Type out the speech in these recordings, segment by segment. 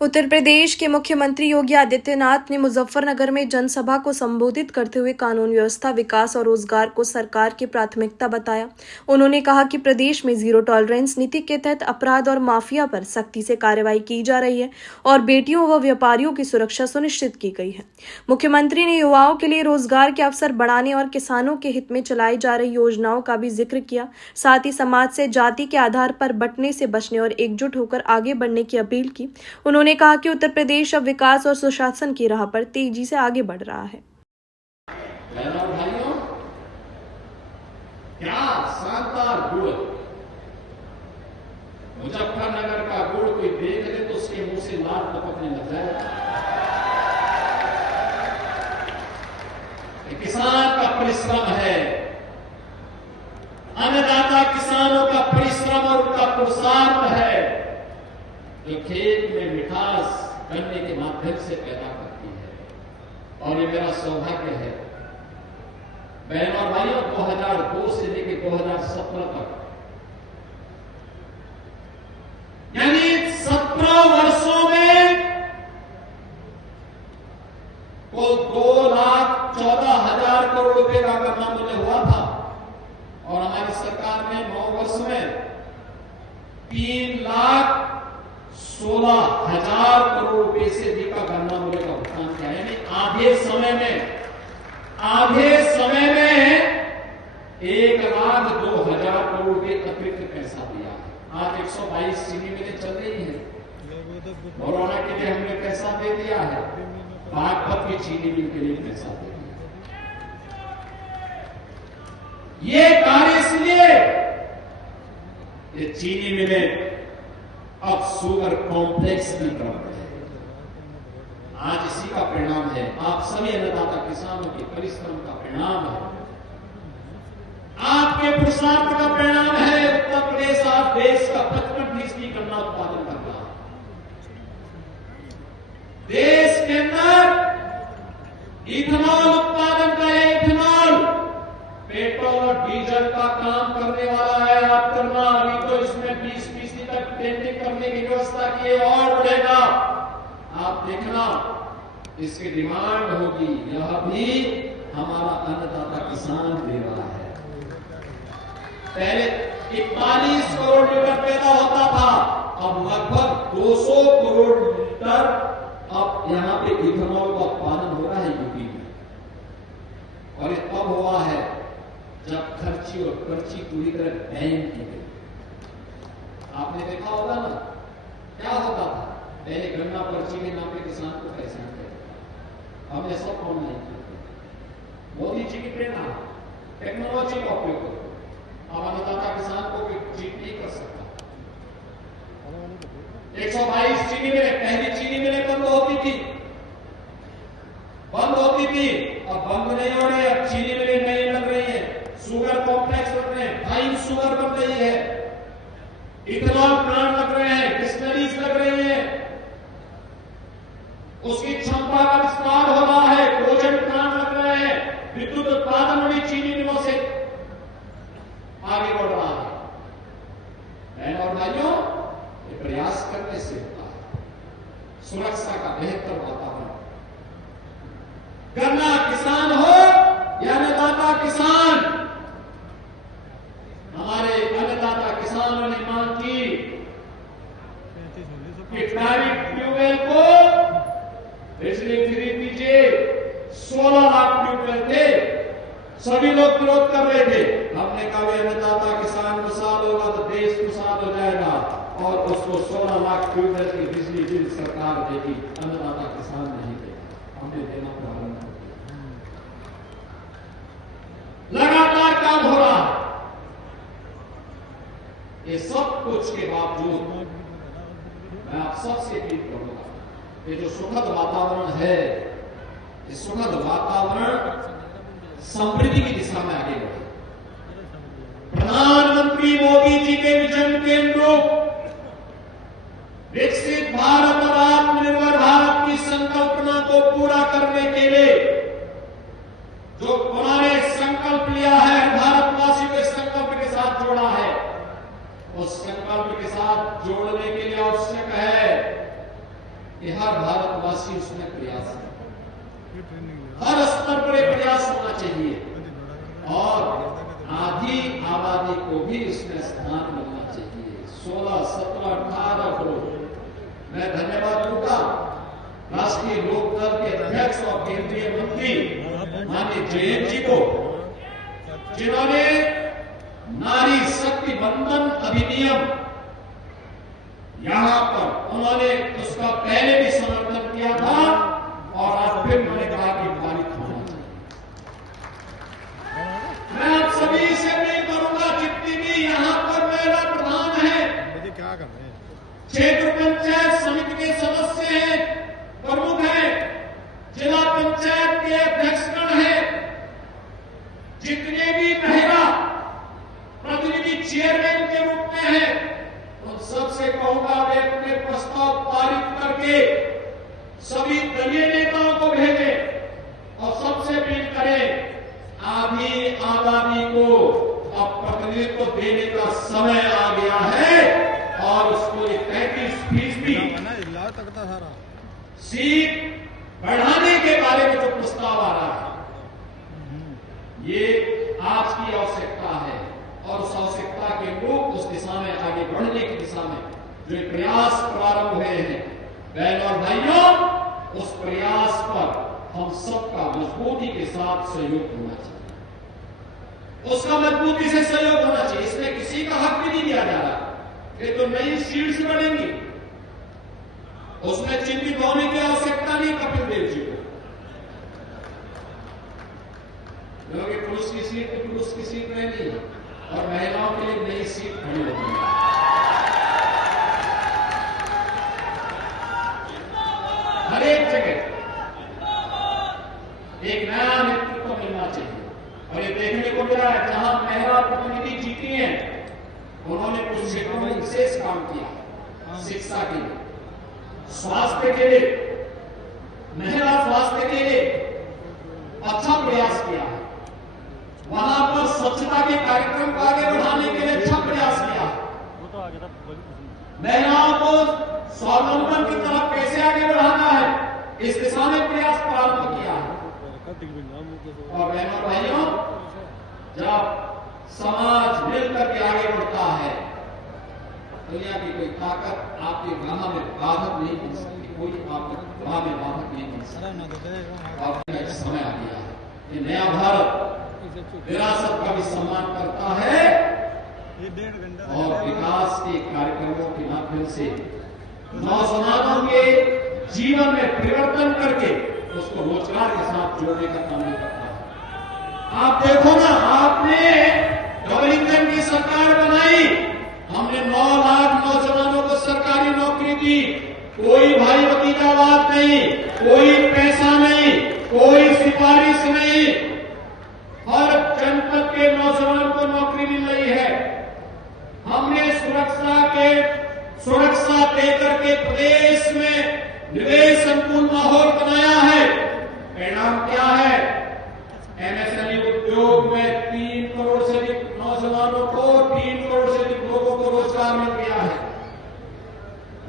उत्तर प्रदेश के मुख्यमंत्री योगी आदित्यनाथ ने मुजफ्फरनगर में जनसभा को संबोधित करते हुए कानून व्यवस्था, विकास और रोजगार को सरकार की प्राथमिकता बताया। उन्होंने कहा कि प्रदेश में जीरो टॉलरेंस नीति के तहत अपराध और माफिया पर सख्ती से कार्रवाई की जा रही है और बेटियों व व्यापारियों की सुरक्षा सुनिश्चित की गई है। मुख्यमंत्री ने युवाओं के लिए रोजगार के अवसर बढ़ाने और किसानों के हित में चलाई जा रही योजनाओं का भी जिक्र किया। साथ ही समाज से जाति के आधार पर बंटने से बचने और एकजुट होकर आगे बढ़ने की अपील की। उन्होंने कहा कि उत्तर प्रदेश अब विकास और सुशासन की राह पर तेजी से आगे बढ़ रहा है। बहनों और भाइयों, क्या शानदार गुड़! मुजफ्फरनगर का गुड़ कोई देख ले तो उसके मुंह से लाल टपकने लग जाएगा। किसान का परिश्रम है, अन्नदाता किसानों का परिश्रम और उनका पुरुषार्थ है जो खेत में मिठास गन्ने के माध्यम से पैदा करती है। और ये मेरा सौभाग्य है, बहनों और भाइयों, 2002 से लेकर 2017 तक यानी 17 वर्षों में कुल 2,14,000 करोड़ रुपए का गन्ना मूल्य हुआ था और हमारी सरकार ने 9 वर्ष में 3,16,000 करोड़ रुपए से अधिक का गन्ना मूल्य का भुगतान किया। यानी आधे समय में 1,02,000 करोड़ रुपए अतिरिक्त पैसा दिया है। आज 122 चीनी मिलें चल रही है, कोरोना के लिए हमने पैसा दे दिया है, बागपत की चीनी मिल के लिए पैसा दे दिया। ये कार्य इसलिए ये चीनी मिलें अब शुगर कॉम्प्लेक्स की तरफ है। आज इसी का परिणाम है, आप सभी अन्नदाता किसानों के परिश्रम का परिणाम है, आपके पुरुषार्थ का परिणाम है। उत्तर प्रदेश आज देश का 55% गन्ना उत्पादन कर रहा है। देश के अंदर इथेनॉल उत्पादन का, इथेनॉल पेट्रोल और डीजल का काम करने वाला है। आप करना, अभी तो इसमें 20% तक टेंडिंग करने की व्यवस्था की है और बढ़ेगा। आप देखना, इसकी डिमांड होगी, यह भी हमारा अन्नदाता किसान दे रहा है। पहले 41 करोड़ लीटर पैदा होता था, अब लगभग 200 करोड़ लीटर अब यहां पे इथेनॉल का उत्पादन हो रहा है यूपी में। और ये तब हुआ है जब खर्ची और पर्ची पूरी तरह बैन की गई। आपने देखा होगा ना, क्या होता था पहले, गन्ना पर्ची के नाम पे किसान को पैसे मिलते थे, अब ये सब ऑनलाइन करते। मोदी जी की प्रेरणा, टेक्नोलॉजी का उपयोग करो। अब अन्नदाता किसान को कोई चीट नहीं कर सकता। 122 चीनी मिलें, पहली चीनी मिलें बंद होती थी, अब बंद नहीं हो रही, अब चीनी मिलें नई लग रही है, शुगर कॉम्प्लेक्स बन रहे हैं, फाइन शुगर बन रही है, इथेनॉल प्लांट लग रहे हैं, डिस्टलरीज लग रही हैं, उसकी क्षमता का विस्तार हो रहा है, कोजन प्लांट लग रहे हैं, विद्युत उत्पादन भी चीनी मिलों से आगे बढ़ रहा है। बहनों और भाइयों, ये प्रयास करने से होता है। सुरक्षा का बेहतर वातावरण, गन्ना किसान हो या अन्नदाता किसान, हमारे अन्नदाता किसानों ने मांग की कि डायरेक्ट ट्यूबवेल को बिजली फ्री दीजिए। 16 लाख ट्यूबवेल थे, सभी लोग विरोध कर रहे थे। हमने कहा अन्नदाता किसान खुशहाल होगा तो देश खुशहाल हो जाएगा और उसको 16 लाख ट्यूबवेल की बिजली बिल सरकार देगी, अन्नदाता किसान नहीं देगा। हमने देना प्रारंभ कर दिया। लगातार काम हो रहा है। ये सब कुछ के बावजूद मैं आप सबसे अपील करूंगा, ये जो सुखद वातावरण है, ये सुखद वातावरण समृद्धि की दिशा में आगे बढ़े। प्रधानमंत्री मोदी जी के विजन के अनुरूप विकसित भारत और आत्मनिर्भर भारत की संकल्पना को पूरा करने के लिए जो उन्होंने संकल्प लिया है, भारतवासियों के संकल्प के साथ जोड़ा है, उस संकल्प के साथ जोड़ने के लिए आवश्यक है कि हर भारतवासी उसमें प्रयास है, हर स्तर पर प्रयास होना चाहिए और आधी आबादी को भी इसमें स्थान मिलना चाहिए। 16, 17, 18 करोड़। मैं धन्यवाद दूंगा राष्ट्रीय लोकदल के अध्यक्ष और केंद्रीय मंत्री माननीय जयंत जी को, जिन्होंने नारी शक्ति बंधन अधिनियम यहां पर उन्होंने उसका पहले भी समर्थन किया था और आज फिर मैंने कहा कि पारित होना चाहिए। मैं आप सभी से भी करूंगा, जितनी भी यहां पर महिला प्रधान है, क्या कर रहे हैं, क्षेत्र पंचायत समिति के सदस्य हैं, प्रमुख हैं, जिला पंचायत के अध्यक्षगण हैं, जितने भी महिला प्रतिनिधि चेयरमैन के रूप में हैं, उन सबसे कहूंगा वे अपने प्रस्ताव पारित करके सभी दलीय नेताओं को भेजें और सबसे अपील करें, आधी आबादी को अब प्रतिनिधित्व देने का समय आ गया है और उसको 33% सीट बढ़ाने के बारे में जो प्रस्ताव आ रहा है, ये आज की आवश्यकता है और उस आवश्यकता के अनुरूप उस दिशा में आगे बढ़ने की दिशा में जो प्रयास प्रारंभ हुए हैं, बहनों और भाइयों, उस प्रयास पर हम सबका मजबूती के साथ सहयोग होना चाहिए, उसका मजबूती से सहयोग होना चाहिए। इसमें किसी का हक भी नहीं दिया जा रहा, ये तो नई सीट्स बनेंगी, उसमें चिंतित होने की आवश्यकता नहीं कपिल देव जी को। क्योंकि पुरुष की सीट तो पुरुष की सीट रहनी है और महिलाओं के लिए नई सीट खड़ी होती है। हर एक जगह एक नया नेतृत्व मिलना चाहिए और ये देखने को मिला है, जहां महिला प्रतिनिधि जीती हैं, उन्होंने कुछ क्षेत्रों में विशेष काम किया, शिक्षा के लिए, स्वास्थ्य के लिए, महिला स्वास्थ्य के लिए अच्छा प्रयास किया है, वहां पर स्वच्छता के कार्यक्रम को आगे बढ़ाने के लिए अच्छा प्रयास किया, महिलाओं को स्वावलंबन की तरफ कैसे आगे बढ़ाना है, इस दिशा में प्रयास प्रारंभ किया है। और बहनों भाइयों, जब समाज मिलकर के आगे बढ़ता है, दुनिया की कोई ताकत आपके राह में बाधक नहीं बन सकती, कोई आपके राह में बाधक नहीं बन सकती। और समय आ गया है कि नया भारत विरासत का भी सम्मान करता है और विकास के कार्यक्रमों के माध्यम से नौजवानों के जीवन में परिवर्तन करके उसको रोजगार के साथ जोड़ने का काम करता है। आप देखो ना, आपने डबल इंजन की सरकार बनाई, हमने 9 लाख नौजवानों को सरकारी नौकरी दी, कोई भाई भतीजावाद नहीं, कोई पैसा नहीं, कोई सिफारिश नहीं, हर जनपद के नौजवान को नौकरी मिल रही है। हमने सुरक्षा देकर के प्रदेश में निवेश अनुकूल माहौल बनाया है। परिणाम क्या है? एमएसएमई उद्योग में 3 करोड़ से अधिक नौजवानों को, 3 करोड़ से अधिक लोगों को रोजगार मिल गया है,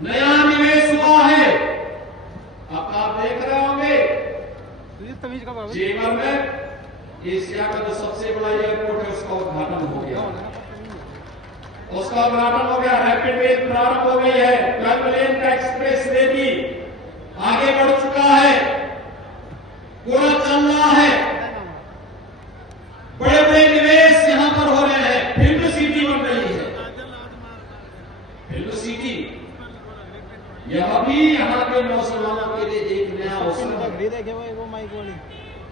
नया निवेश हुआ है। अब आप देख रहे होंगे जेवर में एशिया का जो सबसे बड़ा एयरपोर्ट है उसका उद्घाटन हो गया, उसका उद्घाटन हो गया, रैपिड रेल प्रारंभ हो गई है, 12 लेन का एक्सप्रेस वे भी आगे बढ़ चुका है, पूरा चल रहा है, बड़े बड़े निवेश यहां पर हो रहे हैं, फिल्म सिटी बन रही है, फिल्म सिटी, यह भी यहां के नौजवानों के लिए एक नया अवसर है।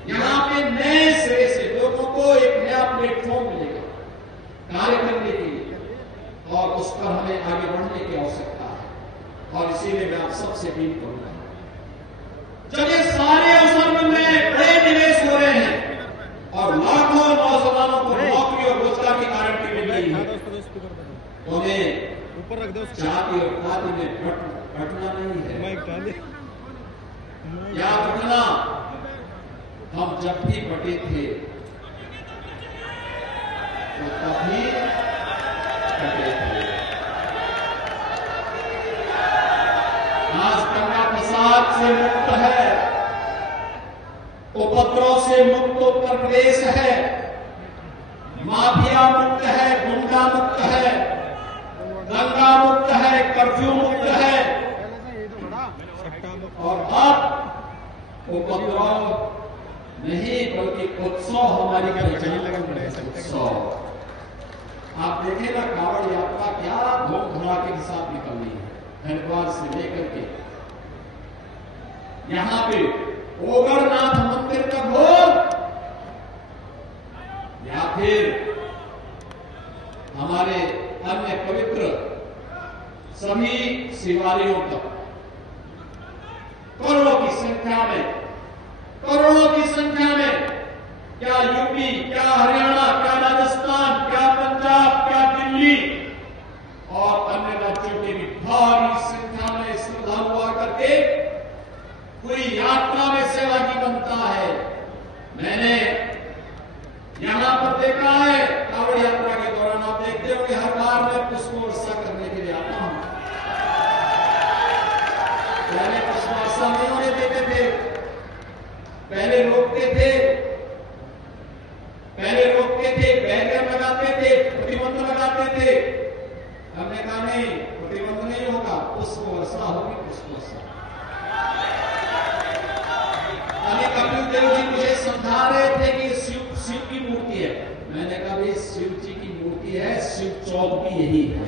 यहां पे नए सिरे से लोगों को एक नया प्लेटफॉर्म मिलेगा कार्य करने के लिए और उस पर हमें आगे बढ़ने की आवश्यकता है। और इसीलिए मैं आप सबसे अपील करूंगा, जब ये सारे अवसर मिल रहे हैं, बड़े निवेश हो रहे हैं और लाखों नौजवानों को नौकरी और रोजगार की गारंटी मिल रही है, तो हमें जाति और पाति में घटना नहीं है। याद रखना, हम जब भी बटे थे तो तभी कटे थे। आज गंगा प्रसाद से मुक्त है, उपद्रव से मुक्त उत्तर प्रदेश है, माफिया मुक्त है, गुंडा मुक्त है, दंगा मुक्त है, कर्फ्यू मुक्त है। और अब उपद्रव नहीं बल्कि उत्सव हमारी उत्सव। आप देखेगा कावड़ यात्रा क्या धूम धड़ाके के साथ निकलनी है, हरिद्वार से लेकर के यहां पे ओगरनाथ मंदिर तक हो या फिर हमारे अन्य पवित्र सभी शिवालयों तक करोड़ों की संख्या में, क्या यूपी, क्या हरियाणा, क्या राजस्थान, क्या पंजाब, क्या दिल्ली और अन्य राज्यों के भी भारी संख्या में श्रद्धालु आकर के पूरी यात्रा में सहभागी बनता है। मैंने यहां पर देखा है कावड़ यात्रा के दौरान, आप देखते हो कि हर बार मैं पुष्प वर्षा करने के लिए आता हूं। पहले पुष्प वर्षा नहीं होने देते थे, पहले रोकते थे, बैरियर लगाते थे, प्रतिबंध लगाते थे। हमने कहा नहीं, प्रतिबंध नहीं होगा, पुष्प वर्षा होगी, पुष्प वर्षा। अभी कपिल देव जी मुझे समझा रहे थे कि शिव की मूर्ति है। मैंने कहा भाई शिव जी की मूर्ति है, शिव चौक भी यही है।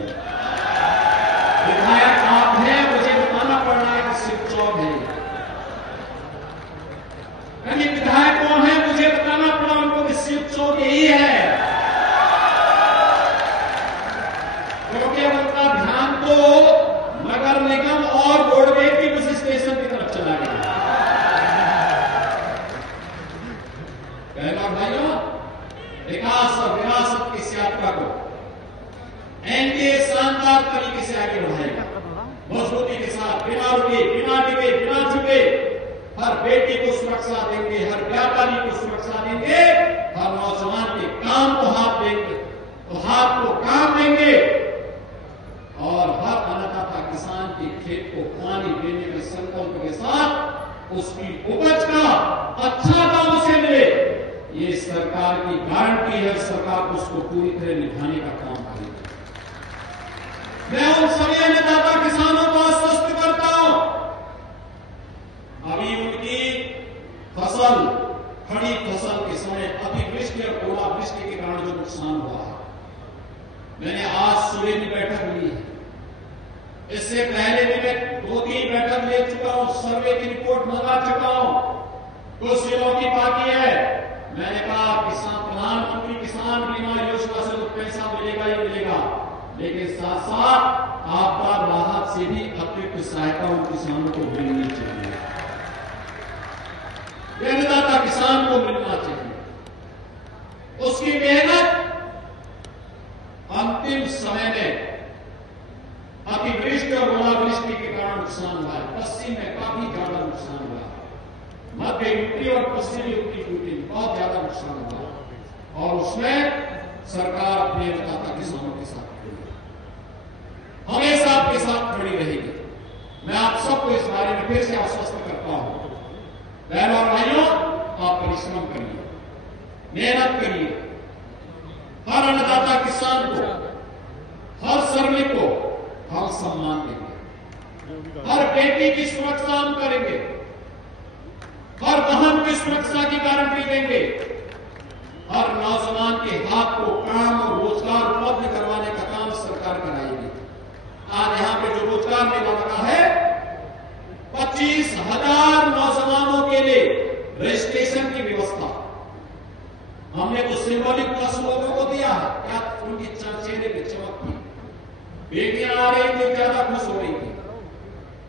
विधायक आप हैं, मुझे बताना पड़ रहा है कि शिव चौक है। यानी विधायक कौन है, मुझे बताना पड़ा उनको कि शिव चौक यही है। क्योंकि अब उनका ध्यान तो नगर निगम और रोडवेज की बस स्टेशन की तरफ चला गया। पहला भाइयों, विकास और विरासत की इस यात्रा को एनडीए शानदार तरीके से आगे बढ़ाएगा, मजबूती के साथ, बिना रुके, बिना डिगे, बिना झुके। हर बेटी को सुरक्षा देंगे, हर व्यापारी को सुरक्षा देंगे, हर नौजवान के काम को हाथ देंगे तो हाथ को काम देंगे, और हर अन्नदाता किसान के खेत को पानी देने के संकल्प के साथ उसकी उपज का अच्छा दाम उसे मिले, ये सरकार की गारंटी है। सरकार उसको पूरी तरह निभाने का काम करेगी। मैं उन सभी अन्नदाता किसानों को आश्वस्त करता हूं, अभी उनकी फसल, खड़ी फसल के समय अतिवृष्टि और ओलावृष्टि के कारण जो नुकसान हुआ है, मैंने आज सुबह की बैठक ली है। इससे पहले भी मैं 2-3 बैठक ले चुका हूं, सर्वे की रिपोर्ट मंगा चुका हूं। कुछ जिलों की बाकी है। मैंने कहा प्रधानमंत्री किसान बीमा योजना से तो पैसा मिलेगा ही मिलेगा, लेकिन साथ साथ आपदा राहत से भी अतिरिक्त सहायता उन किसानों को मिलनी चाहिए, अन्नदाता किसान को मिलना चाहिए। उसकी मेहनत अंतिम समय में अतिवृष्टि और ओलावृष्टि के कारण नुकसान हुआ है। पश्चिम में काफी ज्यादा नुकसान हुआ है, मध्य यूपी और पश्चिमी यूपी में बहुत ज्यादा नुकसान हुआ है, और उसमें सरकार अपने अन्नदाता किसानों के साथ खड़ी है, हमेशा आपके साथ खड़ी रहेगी। मैं आप सबको इस बारे में फिर से आश्वस्त करता हूं। बहनों और भाइयों, आप परिश्रम करिए, मेहनत करिए, हर अन्नदाता किसान को, हर श्रमिक को हम सम्मान देंगे, हर बेटी की सुरक्षा हम करेंगे, हर बहन की सुरक्षा की गारंटी देंगे, हर नौजवान के हाथ को काम और रोजगार उपलब्ध करवाने का काम सरकार कराएगी। आज यहां पे जो रोजगार मेला लगा है, 25,000 नौजवानों के लिए रजिस्ट्रेशन की व्यवस्था हमने तो सिंबॉलिक प्लस लोगों को दिया है। क्या उनकी चेहरे पे चमक थी, बेटियां आ रही थी, ज्यादा खुश हो रही थी,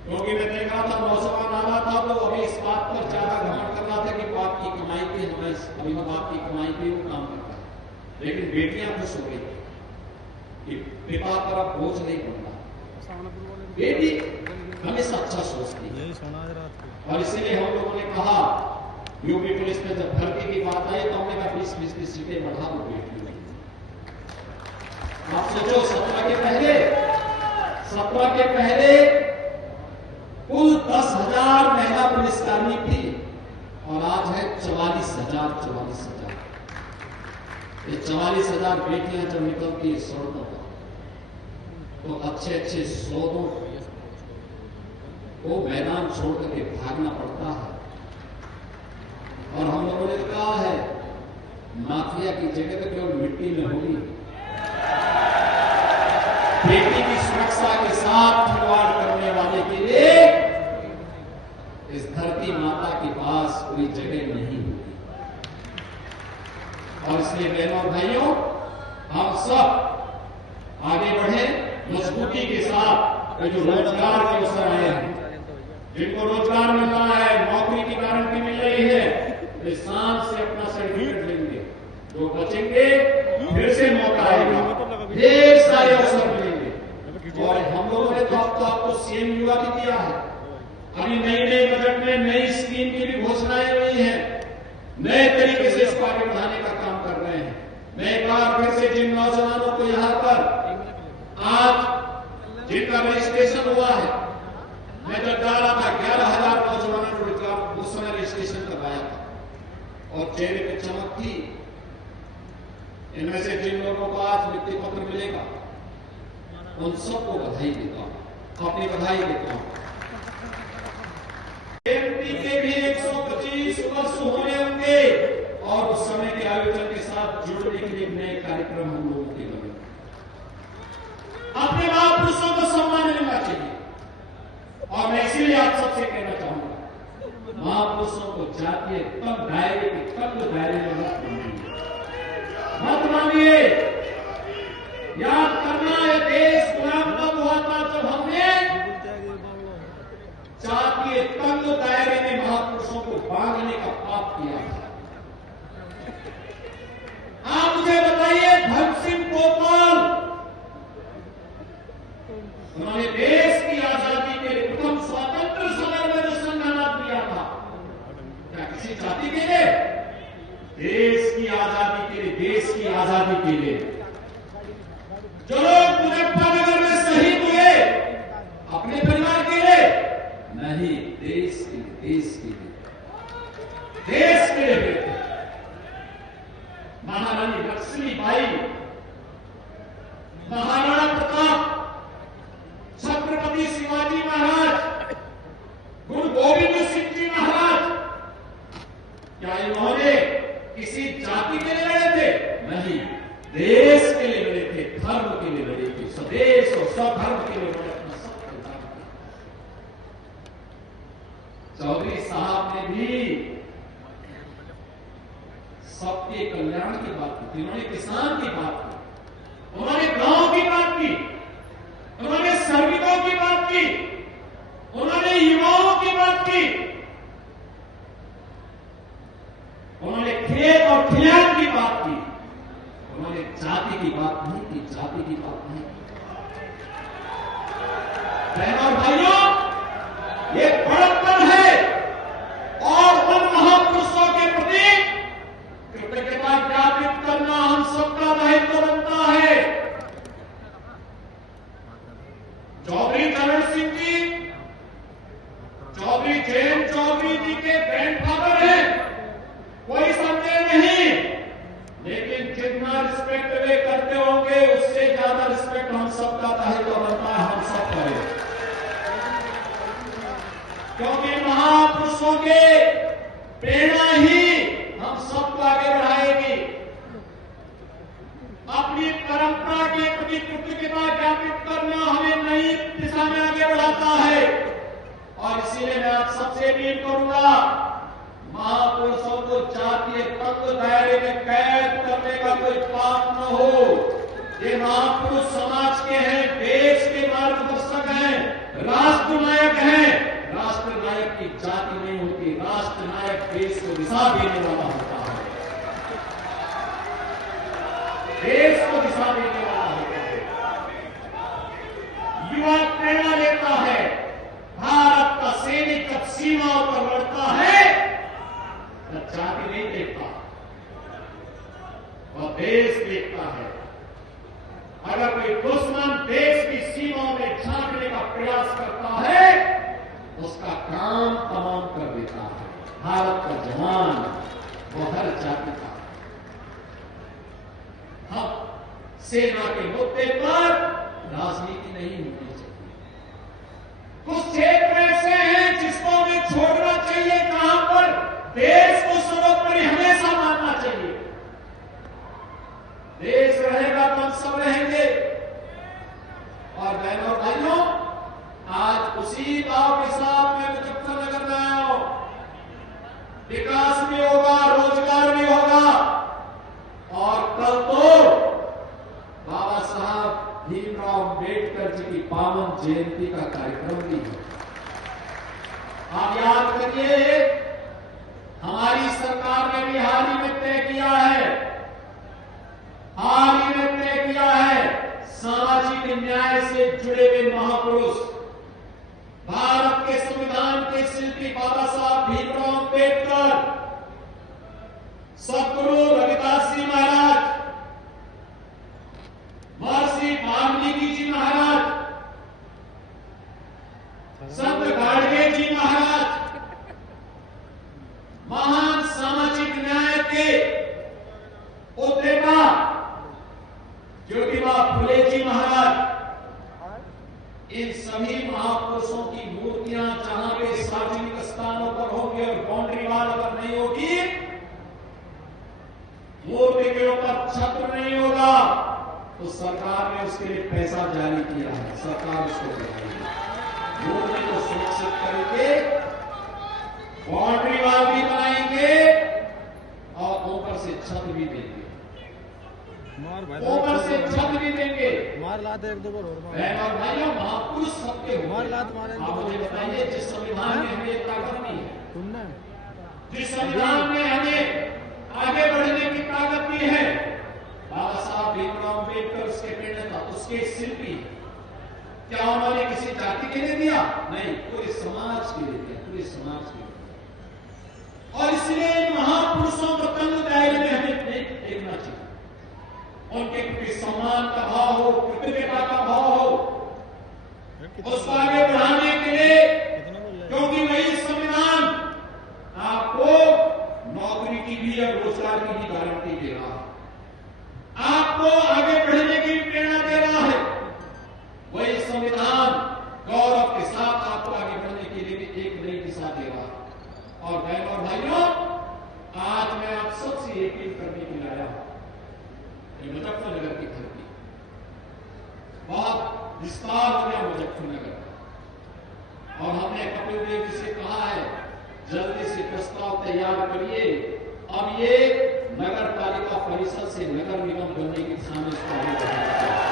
क्योंकि मैं देख रहा था नौजवान आ रहा था तो अभी इस बात पर ज्यादा घमंड कर रहा था कि बाप की कमाई पे हमें, अभी हम बाप की कमाई पे वो काम करता है, लेकिन बेटियां खुश हो गई कि पिता पर अब बोझ नहीं पड़ता। बेटी हमेशा अच्छा सोचती है, और इसीलिए हम लोगों ने कहा, यूपी पुलिस में जब भर्ती की बात आई तो हमने कहा 20-20 की सीटें बढ़ा दो बेटी। आप सोचो 17 के पहले कुल 10,000 महिला निष्कारणीय थी और आज है 44,000। ये 44,000 बेटियां जब निकलती है सड़कों पर तो अच्छे सौदों को मैदान छोड़ करके भागना पड़ता है। और हम लोगों ने कहा है माफिया की जगह तो केवल मिट्टी में होगी। बेटी की सुरक्षा के साथ खिलवाड़ करने वाले के लिए इस धरती माता के पास कोई जगह नहीं होगी। और इसलिए बहनों और भाइयों, हम सब आगे बढ़े मजबूती के साथ। जो रोजगार के अवसर आए हैं, जिनको रोजगार मिल रहा है, नौकरी की गारंटी मिल रही है, वे शान से अपना सर्टिफिकेट लेंगे। जो बचेंगे फिर से मौका आएगा, ढेर सारे अवसर मिलेंगे। और हम लोगों ने तो आपको सीएम युवा भी दिया है। अभी नई बजट में नई स्कीम की भी घोषणाएं हुई हैं। नए तरीके से इसको आगे बढ़ाने का काम कर रहे हैं। मैं एक बार फिर से जिन नौजवानों को यहां पर आज जिनका रजिस्ट्रेशन हुआ है, मैं जब जा रहा था 11,000 नौजवानों को रोजगार उस समय रजिस्ट्रेशन करवाया था और चेहरे पे चमक थी। इनमें से जिन लोगों को आज नियुक्ति पत्र मिलेगा उन सबको बधाई देता हूं, अपनी बधाई देता हूं। एमपी के भी 125 वर्ष होने होंगे और उस समय के आयोजन के साथ जुड़ने के लिए नए कार्यक्रम हम लोगों के बने। अपने महापुरुषों को सम्मान मिलना चाहिए। और मैं इसीलिए आप सबसे कहना चाहूंगा, महापुरुषों को जातीय कम दायरे के कम दायरे में मत मानिए। याद करना, यह देश गुलाम कब हुआ था जब हमने जातीय तंग दायरे में महापुरुषों को बांधने का पाप किया था। आप मुझे बताइए, भगत सिंह कोतवाल, उन्होंने देश की आजादी के लिए प्रथम स्वतंत्र समय में जो संघर्ष किया था, क्या किसी जाति के लिए? देश की आजादी के लिए, देश की आजादी के लिए। जो लोग मुजफ्फरनगर में शहीद हुए, अपने परिवार के लिए नहीं, देश के लिए, देश के लिए, देश के लिए। महारानी लक्ष्मीबाई, महाराणा प्रताप, छत्रपति शिवाजी महाराज, गुरु गोविंद सिंह जी महाराज, क्या इन्होंने किसी जाति के लिए लड़े थे? नहीं, देश के लिए लड़े थे, धर्म के लिए लड़े थे, स्वदेश और स्वधर्म के लिए लड़े। अपना सब बलिदान किया। चौधरी साहब ने भी सबके कल्याण की बात की, उन्होंने किसान की बात की, उन्होंने गांव की बात की, उन्होंने श्रमिकों की बात की, उन्होंने युवाओं की बात की, उन्होंने खेत और खलिहान की बात की। उन्होंने जाति की बात नहीं की, जाति की बात नहीं की। बहनों और भाइयों, ये बड़प्पन है और उन महापुरुषों के प्रति कृतज्ञता ज्ञापित करना हम सबका दायित्व बनता है। चौधरी चरण सिंह जी, चौधरी जैन चौधरी जी के ग्रैंडफादर हैं, कोई संदेह नहीं। लेकिन जितना रिस्पेक्ट वे करते होंगे उससे ज्यादा रिस्पेक्ट हम सबका दायित्व बनता है, हम सब करें। क्योंकि महापुरुषों के प्रेरणा ही हम सबको आगे बढ़ाएगी। अपनी परंपरा के प्रति कृतज्ञता ज्ञापित करना हमें नई दिशा में आगे बढ़ाता है। और इसीलिए मैं आप सबसे अपील करूंगा, महापुरुषों को जातीय तत्व दायरे में कैद करने का कोई पाप न हो। ये महापुरुष समाज के हैं, देश के मार्गदर्शक हैं, राष्ट्र नायक हैं। राष्ट्र नायक की जाति नहीं होती, राष्ट्र नायक देश को दिशा देने वाला होता है, देश को दिशा देने वाला होता है। युवा प्रेरणा लेता है। भारत का सैनिक जब सीमाओं पर लड़ता है तो जाति नहीं देखता, वह देश देखता है। अगर कोई दुश्मन देश की सीमाओं में झांकने का प्रयास करता है उसका काम तमाम कर देता है। भारत का जवान वो हर जाति का। हम सेना के मुद्दे पर राजनीति नहीं होनी चाहिए। कुछ क्षेत्र ऐसे हैं जिसको हमें छोड़ना चाहिए, कहां पर देश को सर्वोपरि हमेशा मानना चाहिए। देश रहेगा तो हम सब रहेंगे। और बहनों और भाइयों, आज उसी भाव के साथ मैं मुजफ्फरनगर में आया हूं। विकास भी होगा, रोजगार भी होगा, और कल तो बाबा साहब भीमराव अम्बेडकर जी की पावन जयंती का कार्यक्रम भी है। आप याद करिए, हमारी सरकार ने भी हाल ही में तय किया है, सामाजिक न्याय से जुड़े हुए महापुरुष, भारत के संविधान के शिल्पी बाबा साहब भीमराव अम्बेडकर, सदगुरु रविदास जी महाराज, महर्षि वाल्मीकि जी महाराज, संत गाडगे जी महाराज, महान सामाजिक न्याय के उद्रेता ज्योतिबा फुले जी महाराज, इन सभी महापुरुषों की मूर्तियां जहां पे सार्वजनिक स्थानों पर होंगी और बाउंड्री वाल अगर नहीं होगी, मूर्ति के ऊपर छत्र नहीं होगा, तो सरकार ने उसके लिए पैसा जारी किया है। सरकार उसको देगी, मूर्ति को सुरक्षित करके बाउंड्री वाल भी बनाएंगे और ऊपर से छत भी देंगे, ऊपर से छत भी देंगे। मार लात एक दो बार और बहन और भाइयों, महापुरुष सबके मार लात मारे। आप मुझे बताइए, जिस संविधान ने हमें ताकत दी है, सुनना, जिस संविधान ने हमें आगे बढ़ने की ताकत दी है, बाबा साहब भीमराव अम्बेडकर उसके प्रेरणा, उसके शिल्पी। क्या उन्होंने किसी जाति के लिए दिया? नहीं, पूरे समाज के लिए दिया, पूरे समाज के लिए। और इसलिए महापुरुषों को तंग दायरे में हमें देखना चाहिए। उनके प्रति सम्मान का भाव हो, कृतज्ञता का भाव हो, उसको आगे बढ़ाने के लिए, क्योंकि वही संविधान आपको नौकरी की भी और रोजगार की भी गारंटी दे रहा है, आपको आगे बढ़ने की प्रेरणा दे रहा है। वही संविधान गौरव के साथ आपको आगे बढ़ने के लिए भी एक नई दिशा दे रहा है। और बहनों और भाइयों, आज मैं आप सबसे अपील करने के लिए आया हूं। मुजफ्फरनगर की धरती बहुत विस्तार हो गया मुजफ्फरनगर, और हमने कपिल देव जी से कहा है, जल्दी से प्रस्ताव तैयार करिए। अब ये नगर पालिका परिषद से नगर निगम बनने की दिशा में इसको आगे बढ़ाना चाहिए।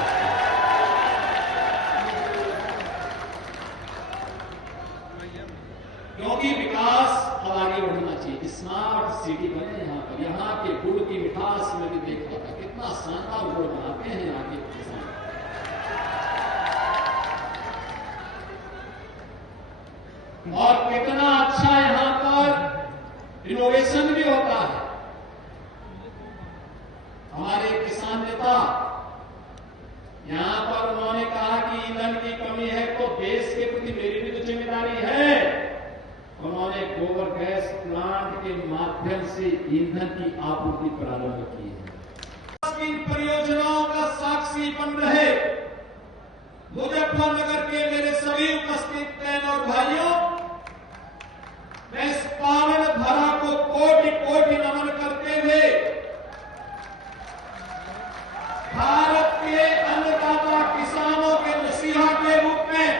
क्योंकि विकास अब आगे बढ़ना चाहिए, स्मार्ट सिटी बने यहाँ पर। यहाँ के गुड़ की मिठास में भी देखा था, कितना शानदार गुड़ बनाते हैं यहाँ के किसान। और कितना अच्छा यहाँ पर इनोवेशन भी होता है। हमारे किसान नेता यहाँ पर उन्होंने कहा कि ईंधन की कमी है, तो देश के प्रति मेरी भी तो जिम्मेदारी है। उन्होंने गोबर गैस प्लांट के माध्यम से ईंधन की आपूर्ति प्रारंभ की है। इन परियोजनाओं का साक्षी बन रहे मुजफ्फरनगर के मेरे सभी उपस्थित बहन और भाइयों, मैं इस पावन धरा को कोटि कोटि नमन करते हुए भारत के अन्नदाता किसानों के मसीहा के रूप में,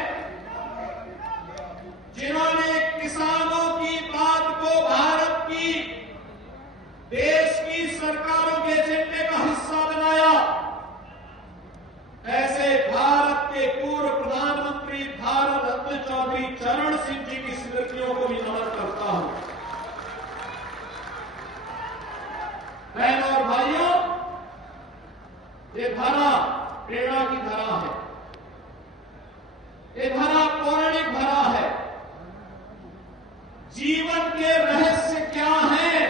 जिन्होंने किसानों की बात को भारत की, देश की सरकारों के एजेंडे का हिस्सा बनाया, ऐसे भारत के पूर्व प्रधानमंत्री भारत रत्न चौधरी चरण सिंह जी की स्मृतियों को भी नमन करता हूं। बहनों और भाइयों, ये धरा प्रेरणा की धरा है, ये धरा पौराणिक धरा है। जीवन के रहस्य क्या हैं?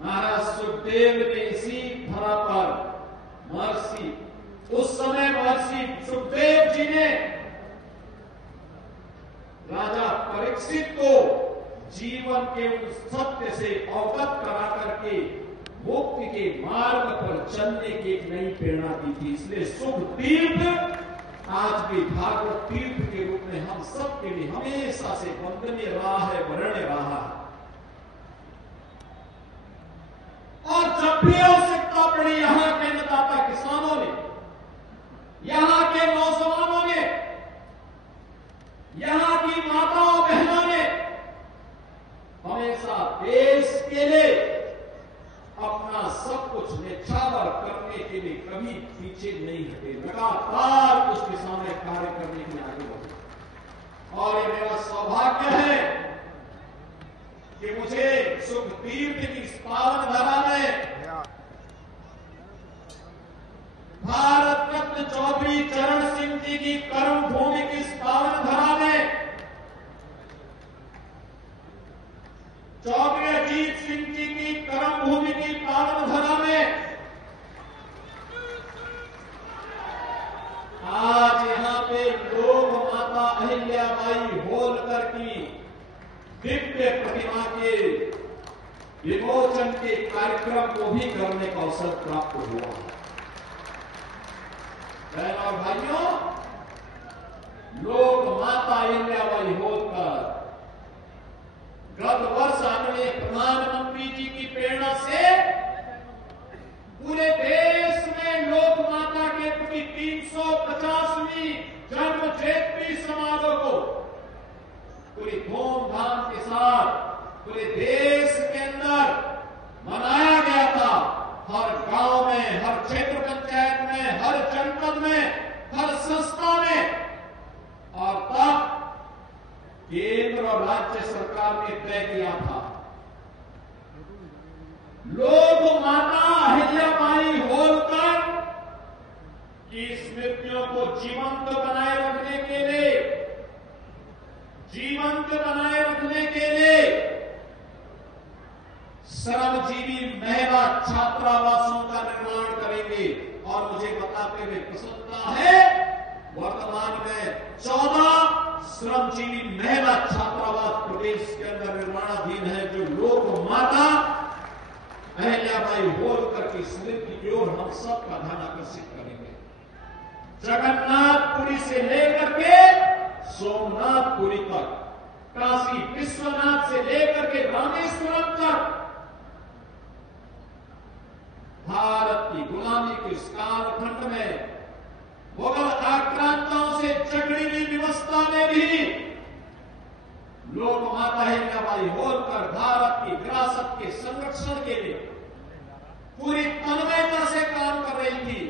महाराज सुखदेव ने इसी धरा पर महर्षि, उस समय महर्षि सुखदेव सुखदेव जी ने राजा परीक्षित को जीवन के उस सत्य से अवगत करा करके मुक्ति के मार्ग पर चलने की एक नई प्रेरणा दी थी। इसलिए सुख तीर्थ आज भी भागवत तीर्थ के रूप में हम सब के लिए हमेशा से वंदनीय रहा है, वरणीय रहा है। और जब भी आवश्यकता पड़ी यहां के अन्नदाता किसानों ने, यहां के नौजवानों ने, यहां की माताओं बहनों ने हमेशा देश के लिए अपना सब कुछ निछावर करने के लिए कभी पीछे नहीं हटे, लगातार उसके सामने कार्य करने के लिए आगे बढ़े। और ये मेरा सौभाग्य है कि मुझे सुख तीर्थ की इस पावन धरा में भारत रत्न चौधरी चरण सिंह जी की कर्म भूमि की इस पावन धरा में चौधरी अजीत सिंह जी की कर्म भूमि की पावन धरा में आज यहां पे लोग माता अहिल्याबाई होलकर की दिव्य प्रतिमा के विमोचन के कार्यक्रम को भी करने का अवसर प्राप्त हुआ। बहनों और भाइयों, लोग माता अहिल्याबाई होलकर गत वर्ष आदरणीय प्रधानमंत्री जी की प्रेरणा से पूरे देश में लोक माता के प्रति 350वीं जन्म जयंती समारोह को पूरी धूमधाम के साथ पूरे देश के अंदर मनाया गया था। हर गांव में, हर क्षेत्र पंचायत में, हर जनपद में, हर संस्था में। और तब केंद्र और राज्य सरकार ने तय किया था लोग माता अहिल्याबाई होलकर की स्मृतियों को जीवंत बनाए रखने के लिए श्रमजीवी महिला छात्रावासों का निर्माण करेंगे। और मुझे बताते हुए प्रसन्नता है, वर्तमान में 14 श्रमजीवी महिला छात्रावास प्रदेश के अंदर निर्माणाधीन है, जो लोक माता अहिल्याबाई होलकर की स्मृति की ओर हम सबका ध्यान आकर्षित करेंगे। जगन्नाथपुरी से लेकर के सोमनाथपुरी तक, काशी विश्वनाथ से लेकर के रामेश्वरम तक भारत की गुलामी के इस कालखंड में मुगल आक्रांताओं से जकड़ी हुई व्यवस्था में भी लोक माता अहिल्याबाई होलकर भारत की विरासत के संरक्षण के लिए पूरी तन्मयता से काम कर रही थी।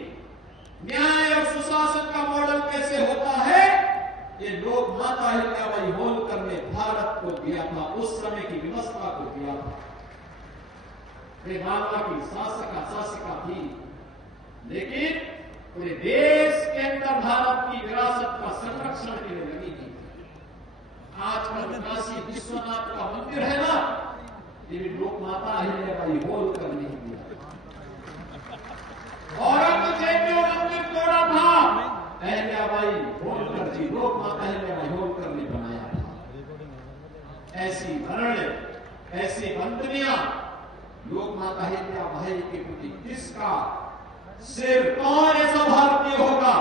न्याय और सुशासन का मॉडल कैसे होता है, ये लोक माता अहिल्याबाई होलकर ने भारत को दिया था, उस समय की व्यवस्था को दिया था। वे बांग्ला की शासिका थी, लेकिन पूरे देश के अंदर भारत की विरासत का संरक्षण के लिए लगी थी। आज कल काशी विश्वनाथ का मंदिर है ना, ये भी लोक माता अहिल्याबाई होलकर ने दिया। औरंगजेब ने मंदिर तोड़ा था, अहिल्याबाई होलकर जी, लोक माता अहिल्याबाई होलकर ने बनाया था। ऐसी वर्ण, ऐसी वंदनिया लोक माता अहिल्याबाई के प्रति किसका सिर, कौन ऐसा भारतीय होगा?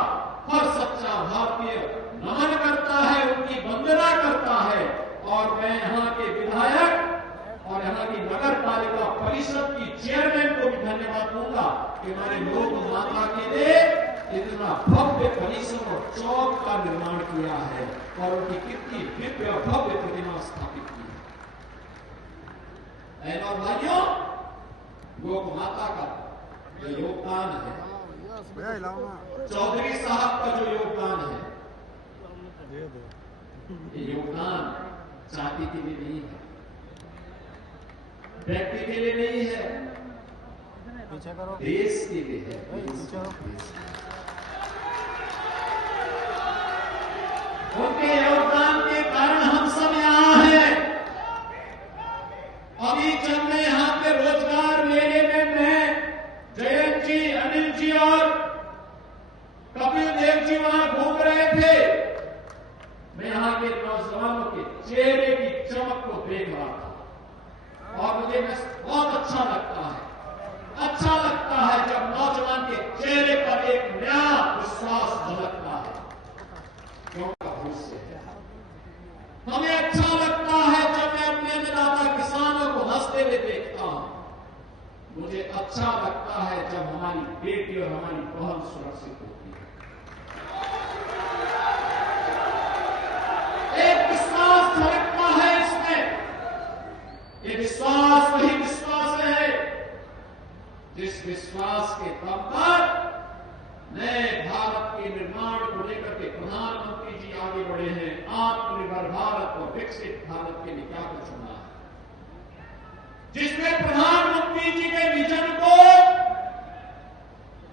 हर सच्चा भारतीय नमन करता है, उनकी वंदना करता है। और मैं यहाँ के विधायक और यहाँ की नगर पालिका परिषद की चेयरमैन को भी धन्यवाद दूंगा कि हमारे लोक माता के लिए इतना भव्य परिसर और चौक का निर्माण किया है और उनकी कितनी दिव्य और भव्य प्रतिमा स्थापित की है। और भाइयों, लोक माता का जो योगदान है, चौधरी साहब का जो योगदान है, ये योगदान जाति के लिए नहीं है, व्यक्ति के लिए नहीं है, देश के लिए है। उनके योगदान के कारण हम सब यहाँ हैं। अभी जब मैं यहाँ पे रोजगार मेले में मैं, जयंत जी, अनिल जी और कपिल देव जी वहां घूम रहे थे, के नौजवानों के चेहरे की चमक को देख रहा था और मुझे बहुत अच्छा लगता है जब नौजवान के चेहरे पर एक नया विश्वास झलकता है, क्योंकि भविष्य है। हमें अच्छा लगता है जब मैं अपने अन्नदाता किसानों को हंसते हुए देखता हूं। मुझे अच्छा लगता है जब हमारी बेटी और हमारी बहन सुरक्षित होती है। एक विश्वास झलकता है इसमें। ये विश्वास वही विश्वास है जिस विश्वास के दम पर नए भारत के निर्माण को लेकर के प्रधानमंत्री जी आगे बढ़े हैं। आत्मनिर्भर भारत और विकसित भारत के लिए क्या कुछ होना है, जिसमें प्रधानमंत्री जी के विजन को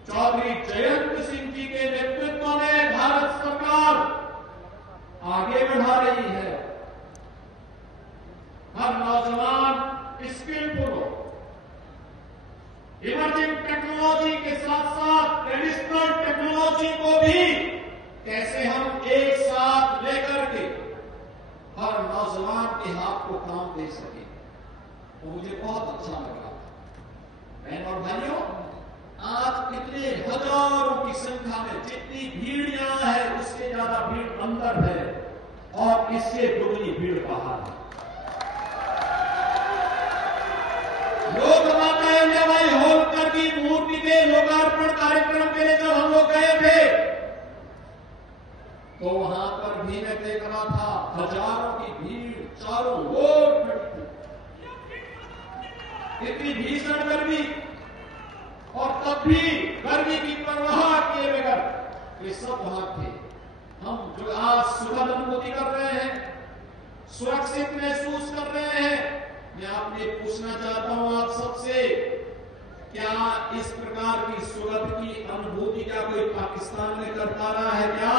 चौधरी जयंत सिंह जी के नेतृत्व में भारत सरकार आगे बढ़ा रही है। हर नौजवान स्किलफुल हो, इमर्जिंग टेक्नोलॉजी के साथ साथ ट्रेडिशनल टेक्नोलॉजी को भी कैसे हम एक साथ लेकर के हर नौजवान के हाथ को काम दे सके, तो मुझे बहुत अच्छा लगा। बहन और भाइयों, आज कितने हजारों की संख्या में जितनी भीड़ यहां है उससे ज्यादा भीड़ अंदर है और इससे दुगनी भीड़ बाहर है। लोग माता अहिल्याबाई होलकर की मूर्ति के लोकार्पण कार्यक्रम के लिए जब हम लोग गए थे तो वहां पर भी मैं देख रहा था हजारों की भीड़ चारों ओर खड़ी थी। इतनी भीषण गर्मी और तब भी गर्मी की परवाह किए बगैर ये सब वहां थे। हम जो आज सुखद अनुभूति कर रहे हैं, सुरक्षित महसूस कर रहे हैं, मैं आपने पूछना चाहता हूं आप सबसे, क्या इस प्रकार की सुगंध की अनुभूति क्या कोई पाकिस्तान में कर पा रहा है? क्या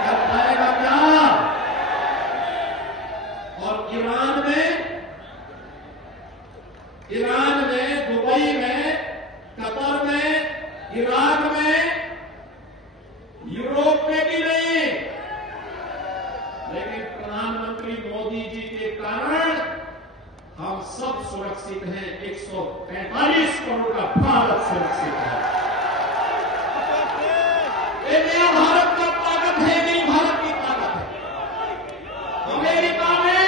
कर पाएगा क्या? और ईरान में, दुबई में, कतर में, इराक में, यूरोप में भी नहीं, लेकिन प्रधानमंत्री मोदी जी के कारण हम सब सुरक्षित हैं। 145 करोड़ का भारत सुरक्षित है। ये नया भारत का ताकत है, नई भारत की ताकत है। अमेरिका में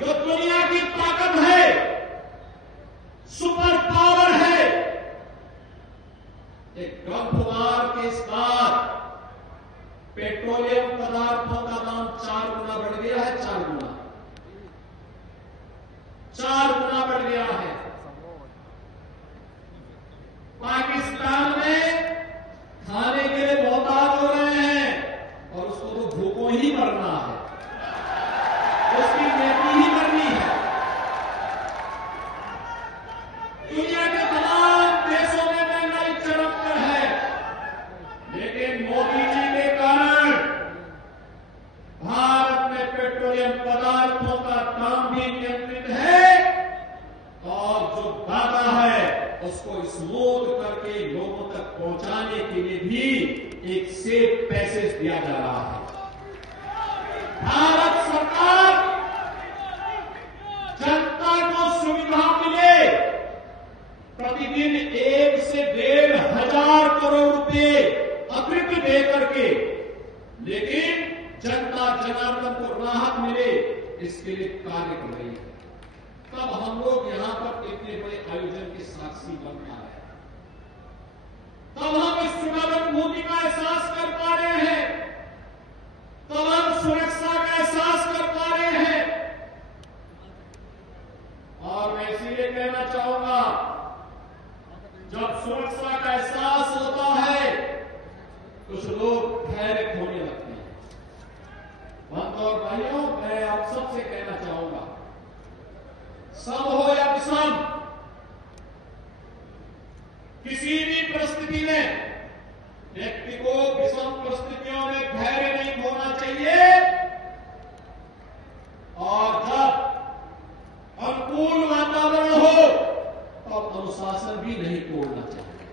जो दुनिया की ताकत है, सुपर पावर है, एक गंभवार के साथ पेट्रोलियम पदार्थों का दाम 4 गुना बढ़ गया है। 4 गुना बढ़ गया है। पाकिस्तान में खाने के लिए मोहताज हो रहे हैं और उसको तो भूखों ही मरना है, उसकी बेटी ही मरनी है। दुनिया के तमाम देशों में महंगाई चरम पर है, लेकिन मोदी जी के कारण भारत में पेट्रोलियम पदार्थों का दाम भी नियंत्रित है और जो दादा है उसको स्मूथ करके लोगों तक पहुंचाने के लिए भी एक सेफ पैसेज दिया जा रहा है। भारत सरकार जनता को सुविधा मिले, प्रतिदिन 1 से 1.5 हजार करोड़ रुपए अतिरिक्त दे करके, लेकिन जनता जनार्दन को राहत मिले, इसके लिए कार्य कर रही है। तब हम लोग यहां पर इतने बड़े आयोजन के साक्षी बन पा रहे हैं, तब हम इस सुखद अनुभूति का एहसास कर पा रहे हैं, तब हम सुरक्षा का एहसास कर पा रहे हैं। और मैं इसीलिए कहना चाहूंगा, जब सुरक्षा का एहसास होता है कुछ लोग भयभीत होने लगते हैं। बंधु और भाइयों, मैं आप सबसे कहना चाहूंगा, सब हो या विषम, किसी भी परिस्थिति में व्यक्ति को विषम परिस्थितियों में धैर्य नहीं खोना चाहिए और जब अनुकूल वातावरण हो तब अनुशासन भी नहीं तोड़ना चाहिए।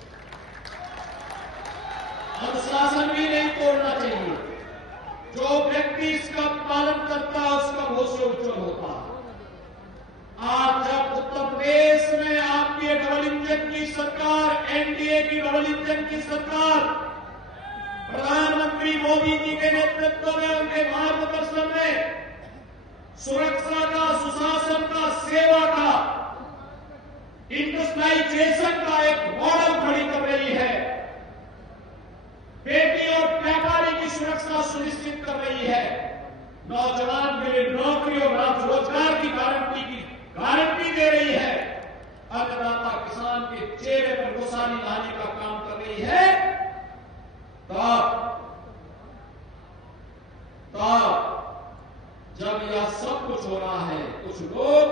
अनुशासन भी नहीं तोड़ना चाहिए। जो व्यक्ति इसका पालन करता है उसका भविष्य उज्जवल होता है। आज जब उत्तर प्रदेश में आपकी डबल इंजन की सरकार, एनडीए की डबल इंजन की सरकार, प्रधानमंत्री मोदी जी के नेतृत्व में, उनके मार्गदर्शन में सुरक्षा का, सुशासन का, सेवा का, इंडस्ट्रियलाइजेशन का एक मॉडल खड़ी कर रही है, बेटी और व्यापारी की सुरक्षा सुनिश्चित कर रही है, नौजवान के लिए नौकरी और रोजगार की गारंटी दे रही है, अन्नदाता किसान के चेहरे पर खुशहाली लाने का काम कर रही है, तब जब यह सब कुछ हो रहा है, कुछ लोग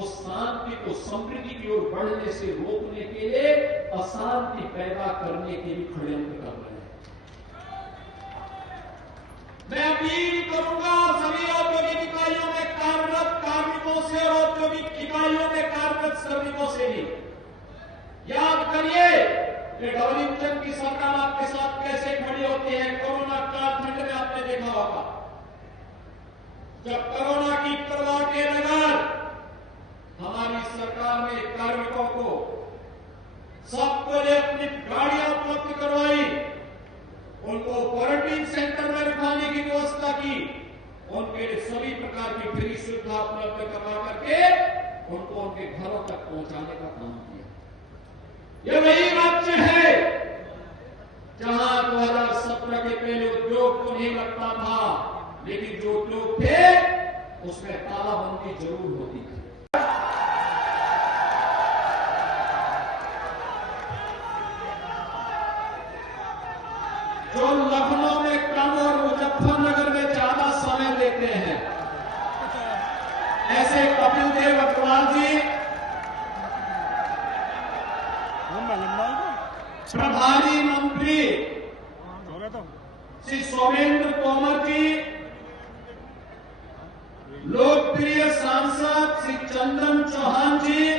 उस शांति को समृद्धि की ओर बढ़ने से रोकने के लिए अशांति पैदा करने के लिए षड्यंत्र कर रहे हैं। मैं अपील करूंगा सभी औद्योगिक इकाइयों में कार्यरत कार्मिकों से और औद्योगिक इकाइयों में कार्यरत श्रमिकों से भी, याद करिए कि डबल इंजन की सरकार आपके साथ कैसे खड़ी होती है। कोरोना कालखंड में आपने देखा होगा, जब कोरोना की प्रभाव के बगैर हमारी सरकार ने कार्मिकों को सबको लिए अपनी गाड़ियां उपलब्ध करवाई, उनको क्वारंटीन सेंटर में रखवाने की व्यवस्था की, उनके लिए सभी प्रकार की फ्री सुविधा उपलब्ध करवा करके उनको उनके घरों तक पहुंचाने का काम किया। यह वही राज्य है जहां 2017 के पहले उद्योग तो नहीं लगता था, लेकिन जो उद्योग थे उसमें तालाबंदी जरूर होती थी। जो लखनऊ में कम और मुजफ्फरनगर में ज्यादा समय देते हैं, ऐसे कपिल देव अग्रवाल जी, प्रभारी मंत्री श्री सोमेंद्र तोमर जी, लोकप्रिय सांसद श्री चंदन चौहान जी,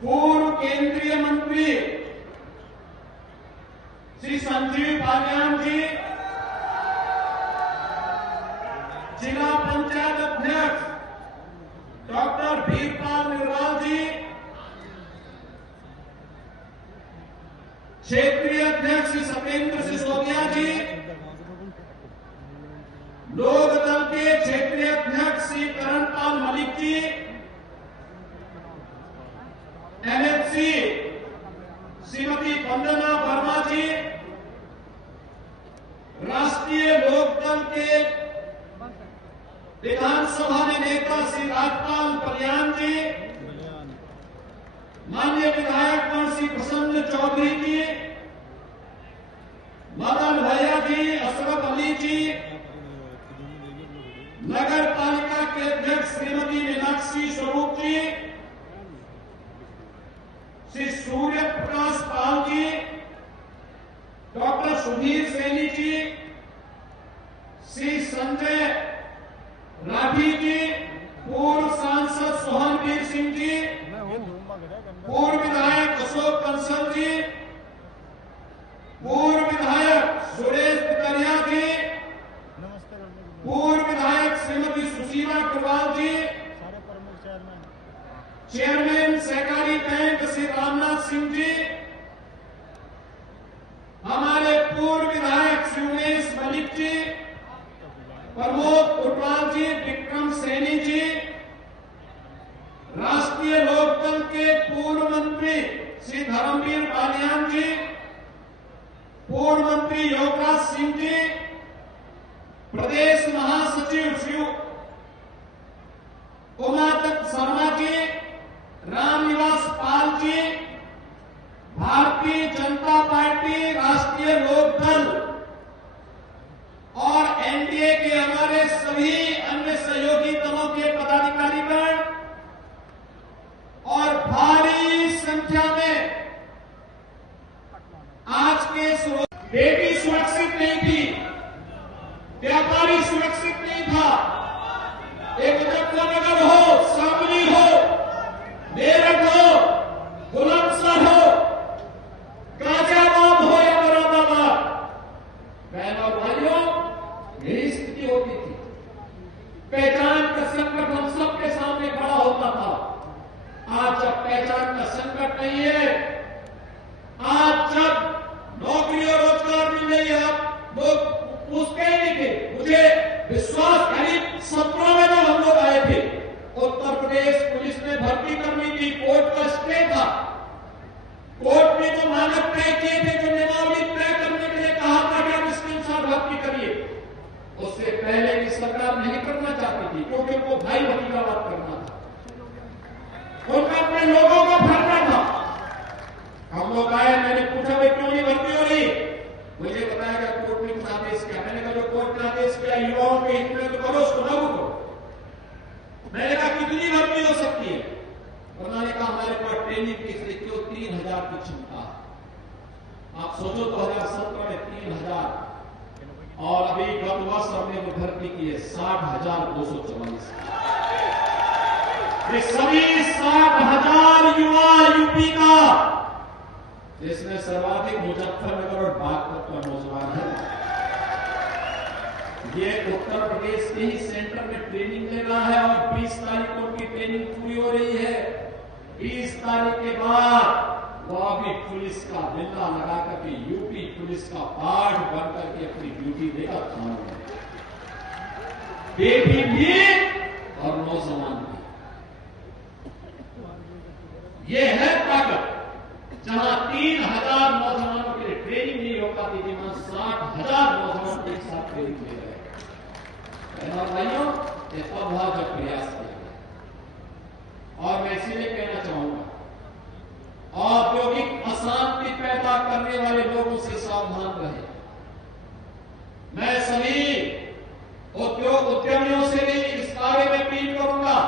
पूर्व केंद्रीय मंत्री श्री संजीव बालियान जी, जिला पंचायत अध्यक्ष डॉक्टर वीरपाल निर्वाल जी, क्षेत्रीय अध्यक्ष श्री सत्येंद्र सिसोदिया जी, लोक दल के क्षेत्रीय अध्यक्ष श्री करणपाल मलिक जी, एनएफसी श्रीमती वंदना वर्मा जी, राष्ट्रीय लोकदल के विधानसभा में नेता श्री राजपाल बलियान जी, माननीय विधायक श्री प्रसन्न चौधरी जी, मदन भैया जी, अशरफ अली जी, नगर पालिका के अध्यक्ष श्रीमती मीनाक्षी स्वरूप जी, श्री सूर्य प्रकाश पाल जी, डॉक्टर सुधीर सैनी जी, श्री संजय राठी जी, पूर्व सांसद सोहनवीर सिंह जी, पूर्व विधायक अशोक कंसल जी, पूर्व विधायक सुरेश पितरिया जी, पूर्व विधायक श्रीमती सुशीला अग्रवाल जी, चेयरमैन सहकारी बैंक श्री रामनाथ सिंह जी, हमारे पूर्व विधायक श्री उमेश मलिक जी, प्रमोद उटवाल जी, विक्रम सैनी जी, राष्ट्रीय लोकदल के पूर्व मंत्री श्री धर्मवीर बालियान जी, पूर्व मंत्री योगराज सिंह जी, प्रदेश महासचिव श्री उमादत्त शर्मा जी, रामनिवास पाल जी, भारतीय जनता पार्टी, राष्ट्रीय लोकदल और एनडीए के हमारे सभी अन्य सहयोगी दलों के पदाधिकारीगण और भारी संख्या में आज के बेटी सुरक्षित नहीं थी, व्यापारी सुरक्षित नहीं था। एक मुजफ्फरनगर हो, शामली हो, मेरठ हो, बुलंदशहर हो, गाजियाबाद हो या मुरादाबाद, पहचान का संकट हम सबके सामने खड़ा होता था। आज जब पहचान का संकट नहीं है, आज जब नौकरी और रोजगार मिल रही है, आप लोग पूछते ही नहीं थे। मुझे विश्वास, करीब 17 में जब हम लोग आए थे, उत्तर प्रदेश पुलिस में भर्ती करनी थी, कोर्ट का स्टे था। कोर्ट ने जो मानक तय किए थे, जो नियमावली तय करने के लिए कहा था कि आप इसके अनुसार भर्ती करिए, उससे पहले की सरकार नहीं करना चाहती थी, क्योंकि उनको भाई भतीजावाद करना था, उनका अपने लोगों को भरना था। हम लोग आए, मैंने पूछा भाई क्यों नहीं भर्ती हो रही? मुझे बताया गया कोर्ट ने कुछ आदेश किया। मैंने कहा जो कोर्ट ने आदेश किया युवाओं के हित में तो करो, उसको लागू करो। मैंने कहा कितनी भर्ती हो सकती है? उन्होंने कहा हमारे पास ट्रेनिंग की केवल 3000 की क्षमता है। आप सोचो 2017 में 3000 और अभी गत वर्ष हमने जो भर्ती की है 60,244। ये सभी 60,000 युवा यूपी का, जिसमें सर्वाधिक मुजफ्फरनगर और बागपत का नौजवान है। ये उत्तर प्रदेश के ही सेंटर में ट्रेनिंग ले रहा है और 20 तारीख को उनकी ट्रेनिंग पूरी हो रही है। 20 तारीख के बाद वो अभी पुलिस का बिल्ला लगा करके यूपी पुलिस का पार्ट बन करके अपनी ड्यूटी देगा थानों में। बेटी भी और नौजवान भी। ये है ताकत। जहां 3000 नौजवानों के लिए ट्रेनिंग नहीं हो पाती थी, वहां 60,000 नौजवान एक साथ ट्रेनिंग ले रहे हैं। और भाइयों, ये अभाजक प्रयास किया गया। और मैं इसीलिए कहना चाहूंगा, औद्योगिक अशांति पैदा करने वाले लोगों से सावधान रहे। मैं सभी उद्यमियों से भी इस कार्य में अपील करूंगा,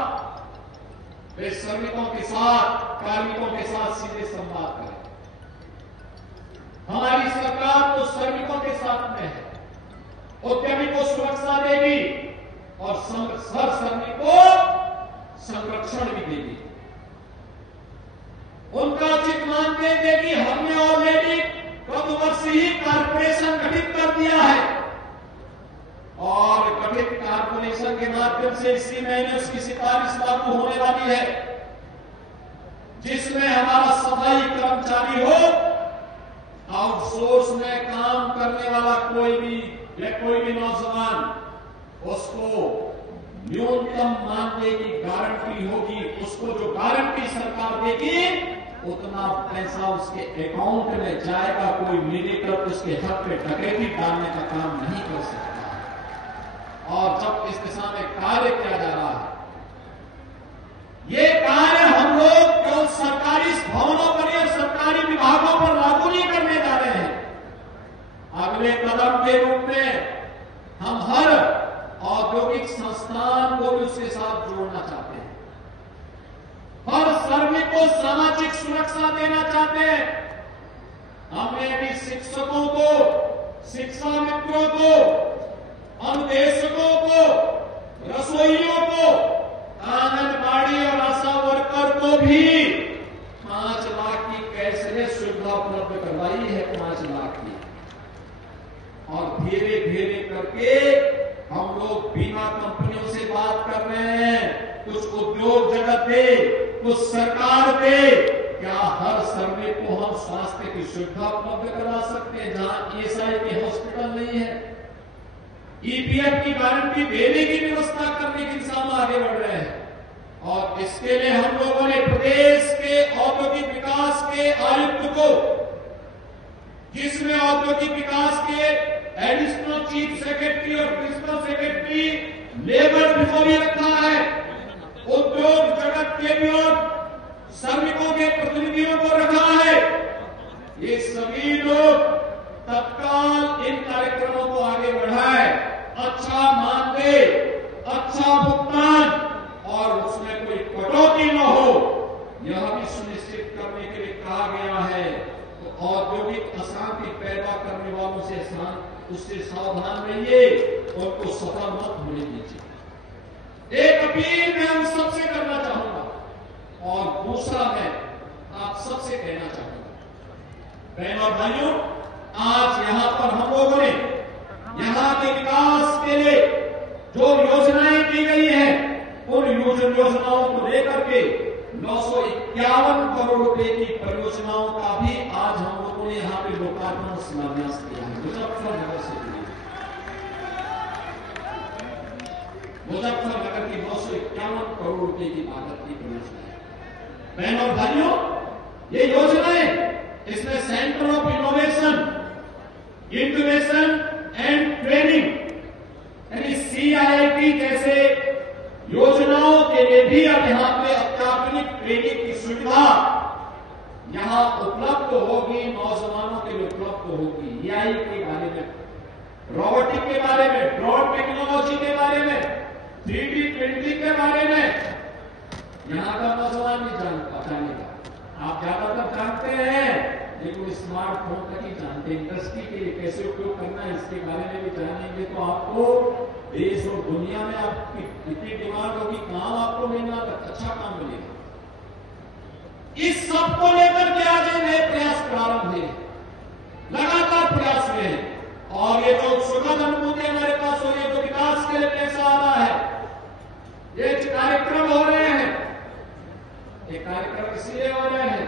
वे श्रमिकों के साथ, कार्मिकों के साथ सीधे संवाद करें। हमारी सरकार तो श्रमिकों के साथ में है, उद्यमी को सुरक्षा देगी और हर श्रमिक को संरक्षण भी देगी, उनका उचित मानदेय देगी। हमने ऑलरेडी गत वर्ष ही कारपोरेशन गठित कर दिया है और गठित कारपोरेशन के माध्यम से इसी महीने उसकी सिफारिश लागू होने वाली है, जिसमें हमारा सफाई कर्मचारी हो, आउटसोर्स में काम करने वाला कोई भी नौजवान, उसको न्यूनतम मानदेय की गारंटी होगी। उसको जो गारंटी सरकार देगी उतना पैसा उसके अकाउंट में जाएगा। कोई मिलीकर उसके हक पे डकैती डालने का काम नहीं कर सकता। और जब इस दिशा में कार्य किया जा रहा है, ये कार्य हम लोग केवल सरकारी भवनों पर या सरकारी विभागों पर लागू नहीं करने जा रहे हैं। अगले कदम के रूप में हम हर औद्योगिक संस्थान को भी उसके साथ जोड़ना चाहते हैं। हर श्रमिक को सामाजिक सुरक्षा देना चाहते हैं। हमने भी शिक्षकों को, शिक्षा मित्रों को, अनुदेशकों को, रसोइयों को, आंगनबाड़ी और आशा वर्कर को भी 5 लाख की कैशलेस सुविधा उपलब्ध करवाई है। 5 लाख की। और धीरे धीरे करके हम लोग बीमा कंपनियों से बात कर रहे हैं, कुछ उद्योग जगत दे, कुछ सरकार दे। क्या हर श्रमिक को हम स्वास्थ्य की सुविधा उपलब्ध करा सकते हैं जहां ईएसआई के हॉस्पिटल नहीं है? ईपीएफ की गारंटी देने की व्यवस्था करने की दिशा में आगे बढ़ रहे हैं। और इसके लिए हम लोगों ने प्रदेश के औद्योगिक विकास के आयुक्त को, जिसमें औद्योगिक विकास के एडिशनल चीफ सेक्रेटरी और प्रिंसिपल सेक्रेटरी लेबर को भी रखा है, उद्योग जगत के भी और श्रमिकों के प्रतिनिधियों को रखा है। ये सभी लोग तत्काल इन कार्यक्रमों को आगे बढ़ाए। अच्छा मानदेय, अच्छा भुगतान और उसमें कोई कटौती न हो, यह भी सुनिश्चित करने के लिए कहा गया है। तो औद्योगिक अशांति पैदा करने वालों से उससे सावधान रहिए, उनको सफल मत होने दीजिए। एक अपील मैं हम सबसे करना चाहूंगा और दूसरा मैं आप सबसे कहना चाहूंगा, बहनों और भाइयों, आज यहां पर हम लोगों ने यहां के विकास के लिए जो योजनाएं की गई योजनाओं को लेकर के 951 करोड़ रुपए की परियोजनाओं का भी आज हम लोगों ने यहाँ पे लोकार्पण शिलान्यास किया है। मुजफ्फरनगर से जुड़ी मुजफ्फरनगर की 951 करोड़ रुपए की लागत की परियोजना है। बहनों और भाइयों, ये योजनाएं, इसमें centre of innovation, incubation and training यानी CIIT जैसे योजनाओं के लिए भी अब यहाँ पे अत्याधुनिक ट्रेनिंग की सुविधा यहाँ उपलब्ध होगी, नौजवानों के लिए उपलब्ध होगी। AI के बारे में, रोबोटिक के बारे में, ड्रोन टेक्नोलॉजी के बारे में, 3D प्रिंटिंग के बारे में यहाँ का नौजवान भी जानेगा। आप ज्यादातर जानते हैं, लेकिन स्मार्टफोन तक ही जानते हैं। इंडस्ट्री के लिए कैसे उपयोग करना है इसके बारे में भी जानेंगे तो आपको देश और दुनिया में आपकी कितनी डिमांड होगी, काम आपको मिलना, अच्छा काम मिलेगा। इस सब को लेकर के आज नए प्रयास प्रारंभ है, लगातार प्रयास में है। और ये जो सुखद अनुभूति हमारे पास हो, ये जो विकास के लिए पैसा आ रहा है, ये कार्यक्रम हो रहे हैं, ये कार्यक्रम इसलिए हो रहे हैं,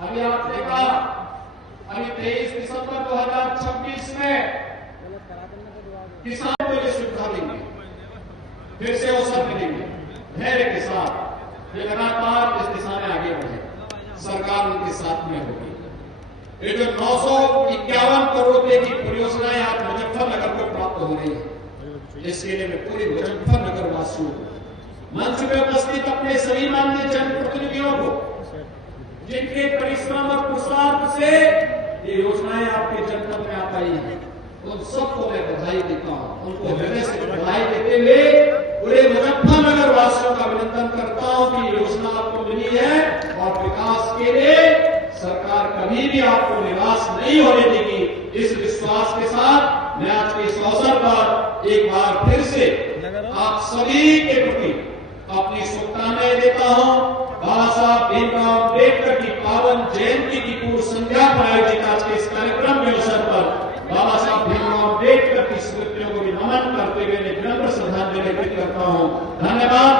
अभी आपने कहा अभी 23 दिसंबर 2026 में किसानों को ये सुविधा देंगे, फिर से अवसर मिलेंगे। धैर्य के साथ ये लगातार इस दिशा में आगे बढ़े, सरकार उनके साथ में होगी। ये जो 951 करोड़ रुपए की परियोजनाएं आज मुजफ्फरनगर को प्राप्त हो रही है, इसके लिए मैं पूरे मुजफ्फरनगर वासियों को, मंच में उपस्थित अपने सभी माननीय जनप्रतिनिधियों को, जिनके परिश्रम और पुरुषार्थ से ये योजनाएं आपके जनपद में आ पाई हैं, उन सबको मैं बधाई देता हूं। उनको हृदय से बधाई देते हुए पूरे मुजफ्फरनगर वासियों का अभिनंदन करता हूं कि योजना आपको मिली है और विकास के लिए सरकार कभी भी आपको निराश नहीं होने देगी। इस विश्वास के साथ मैं आज के इस अवसर पर एक बार फिर से आप सभी के प्रति अपनी शुभकामनाएं देता हूं। बाबा साहब भीमराव अम्बेडकर की पावन जयंती की पूर्व संध्या पर आयोजित आज के इस कार्यक्रम के अवसर पर बाबा साहब भीमराव अम्बेडकर की स्मृतियों को भी नमन करते हुए मैं विनम्र श्रद्धांजलि अर्पित करता हूं। धन्यवाद।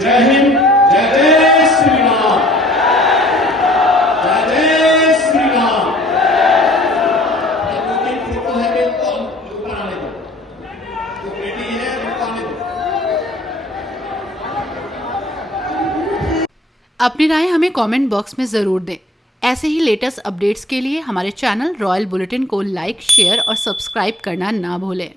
जय हिंद, जय जय श्री राम, जय जय श्री राम। दो तीन फोटो है कि उनको ऊपर आने दो, जो बेटी है उनको आने दो। अपनी राय हमें कमेंट बॉक्स में ज़रूर दें। ऐसे ही लेटेस्ट अपडेट्स के लिए हमारे चैनल रॉयल बुलेटिन को लाइक, शेयर और सब्सक्राइब करना ना भूलें।